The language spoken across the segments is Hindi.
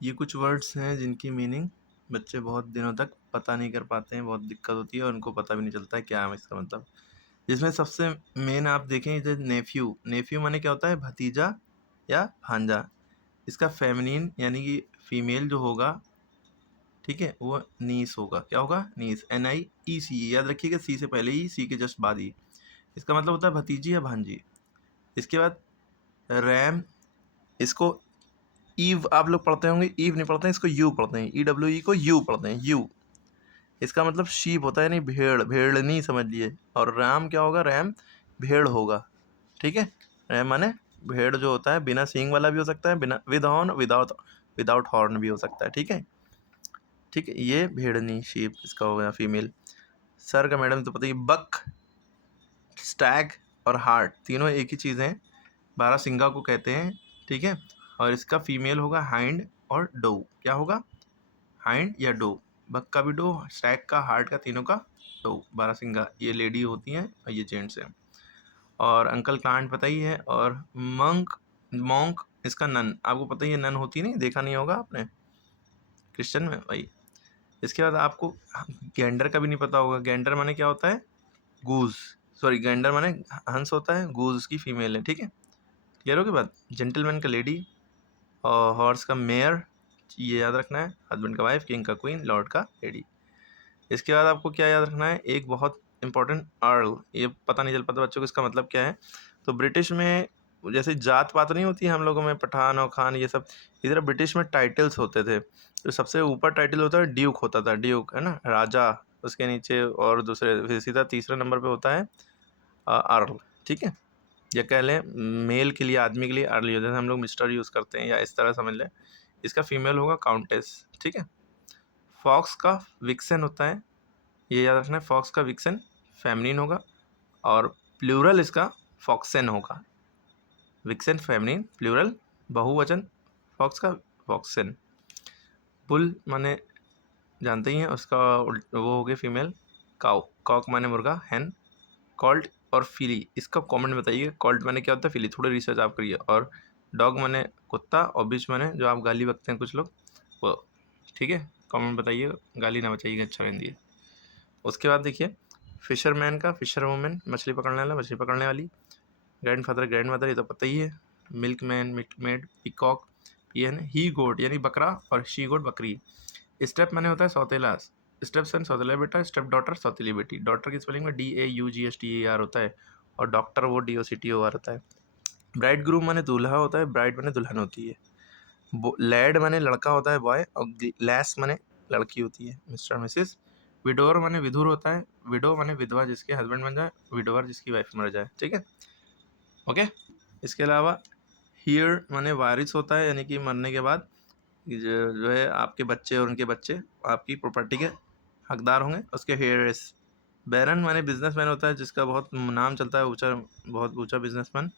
ये कुछ वर्ड्स हैं जिनकी मीनिंग बच्चे बहुत दिनों तक पता नहीं कर पाते हैं, बहुत दिक्कत होती है और उनको पता भी नहीं चलता है क्या है इसका मतलब। जिसमें सबसे मेन आप देखें जैसे नेफ्यू, नेफ्यू माने क्या होता है, भतीजा या भांजा। इसका फेमिनिन यानी कि फीमेल जो होगा, ठीक है, वो नीस होगा। क्या होगा? नीस, NIEC, याद रखिएगा, सी से पहले ही, सी के जस्ट बाद ही। इसका मतलब होता है भतीजी या भांजी। इसके बाद रैम, इसको ईव आप लोग पढ़ते होंगे, ईव नहीं पढ़ते हैं, इसको यू पढ़ते हैं, EWE को यू पढ़ते हैं, यू। इसका मतलब शीप होता है, यानी भेड़, भेड़नी समझ लिए। और रैम क्या होगा? रैम भेड़ होगा, ठीक है। रैम माने भेड़ जो होता है, बिना सींग वाला भी हो सकता है, बिना विद हॉर्न, विदाउट हॉर्न भी हो सकता है, ठीक है। ठीक है, ये भेड़नी, शीप इसका हो गया फीमेल। सर का मैडम तो पता ही, बक, स्टैग और हार्ट तीनों एक ही चीज़ हैं, बारहसिंगा को कहते हैं, ठीक है। और इसका फीमेल होगा हाइंड और डो। क्या होगा? हाइंड या डो। बक का भी डो, स्टैग का, हार्ट का, तीनों का डो। बारहसिंगा ये लेडी होती हैं और ये जेंट्स हैं। और अंकल प्लांट पता ही है। और मंक, मॉन्क इसका नन, आपको पता ही है, नन होती नहीं, देखा नहीं होगा आपने क्रिश्चियन में भाई। इसके बाद आपको गेंडर का भी नहीं पता होगा। गेंडर माने क्या होता है? गूज, सॉरी, गेंडर माने हंस होता है, गूज उसकी फीमेल है, ठीक है। क्लियर हो गई बात? जेंटलमैन का लेडी, और हॉर्स का मेयर, ये याद रखना है। हस्बैंड का वाइफ, किंग का क्वीन, लॉर्ड का लेडी। इसके बाद आपको क्या याद रखना है? एक बहुत इंपॉर्टेंट, अर्ल। ये पता नहीं चल पाता बच्चों को इसका मतलब क्या है। तो ब्रिटिश में जैसे जात पात नहीं होती है हम लोगों में, पठान और खान ये सब, इधर ब्रिटिश में टाइटल्स होते थे। तो सबसे ऊपर टाइटल होता है ड्यूक, होता था ड्यूक, है ना, राजा। उसके नीचे और दूसरे, फिर सीधा तीसरे नंबर पे होता है अर्ल, ठीक है। या कह लें मेल के लिए, आदमी के लिए अर्ल, जैसे हम लोग मिस्टर यूज़ करते हैं, या इस तरह समझ लें। इसका फीमेल होगा काउंटेस, ठीक है। फॉक्स का विक्सन होता है, ये याद रखना है, फॉक्स का विक्सन फेमिनिन होगा। और प्लूरल इसका फॉक्सन होगा। विक्सन फेमिनिन, प्लूरल बहुवचन, फॉक्स का फॉक्सन। बुल माने जानते ही हैं, उसका वो हो गया फीमेल। काउ, कॉक माने मुर्गा, हैन। कॉल्ट और फिली, इसका कमेंट में बताइए, कॉल्ट माने क्या होता है, फिली थोड़ी रिसर्च आप करिए। और डॉग माने कुत्ता, और बिच माने जो आप गाली बकते हैं कुछ लोग, वो, ठीक है। कमेंट बताइए, गाली ना बचाइएगा, अच्छा हिंदी है। उसके बाद देखिए, फिशरमैन का फिशर वूमेन, मछली पकड़ने वाला, मछली पकड़ने वाली। ग्रैंडफादर, ग्रैंड मदर, ये तो पता ही है। मिल्कमैन, मिल्कमेड, पीकॉक, ये है। ही गोट यानी बकरा, और शी गोट बकरी। स्टेप माने होता है सौतेला, स्टेप सन सौतेला बेटा, स्टेप डॉटर सौतेली बेटी। डॉटर की स्पेलिंग में DAUGSTER होता है, और डॉक्टर वो DOCTOR होता है। ब्राइड ग्रूम माने दूल्हा होता है, ब्राइड माने दुल्हन होती है। लैड माने लड़का होता है, बॉय, और लैस माने लड़की होती है, मिस्टर मिसेस। विडोर माने विधुर होता है, विडो माने विधवा जिसके हस्बैंड बन जाए, विडोवर जिसकी वाइफ मर जाए, ठीक है, ओके। इसके अलावा हियर माने वारिस होता है, यानी कि मरने के बाद जो है आपके बच्चे और उनके बच्चे आपकी प्रॉपर्टी के हकदार होंगे, उसके हेयर्स। बैरन माने बिजनेसमैन होता है, जिसका बहुत नाम चलता है, ऊंचा, बहुत ऊंचा बिजनेसमैन,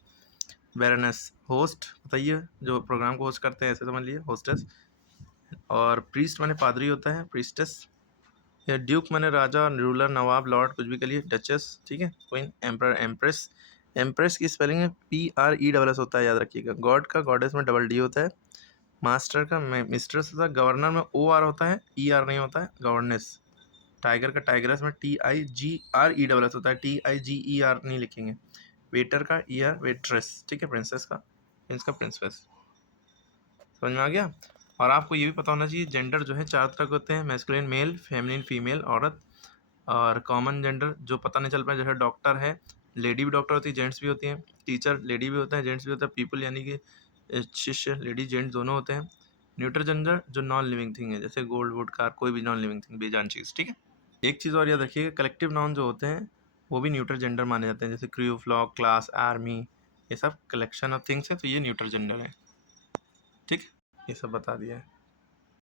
बैरनेस। होस्ट बताइए, जो प्रोग्राम को होस्ट करते हैं, ऐसे समझ लिए, होस्टेस। और प्रीस्ट माने पादरी होता है, प्रीस्टेस। या ड्यूक माने राजा, रूलर, नवाब, लॉर्ड, कुछ भी करिए, डचेस, ठीक है, क्वीन, एम्पर, एम्प्रेस। एम्प्रेस की स्पेलिंग में PRESS होता है, याद रखिएगा। गॉड का गॉडेस में DD होता है। मास्टर का मिस्ट्रेस होता है। गवर्नर में OR होता है, ER नहीं होता है, गवर्नेस। टाइगर का टाइग्रेस में TIGRESS होता है, TIGER नहीं लिखेंगे। वेटर का ER, वेट्रेस, ठीक है। प्रिंसेस का, प्रिंस का प्रिंसेस। समझ में आ गया? और आपको ये भी पता होना चाहिए, जेंडर जो है 4 तरह के होते हैं, मैस्कुलिन मेल, फेमिनिन फीमेल औरत। और कॉमन जेंडर जो पता नहीं चल पाए, जैसे डॉक्टर है, लेडी भी डॉक्टर होती है, जेंट्स भी होती हैं। टीचर लेडी भी होता है, जेंट्स भी होता है। पीपल यानी कि शिष्य, लेडी जेंट्स दोनों होते हैं। न्यूट्रल जेंडर जो नॉन लिविंग थिंग है, जैसे गोल्ड, वुड, कार, कोई भी नॉन लिविंग थिंग, बेजान चीज़, ठीक है। एक चीज़ और याद रखिएगा, कलेक्टिव नाउन जो होते हैं वो भी न्यूट्रल जेंडर माने जाते हैं, जैसे क्रू, फ्लॉक, क्लास, आर्मी, ये सब कलेक्शन ऑफ थिंग्स है, तो ये न्यूट्रल जेंडर है, ठीक। ये सब बता दिया है।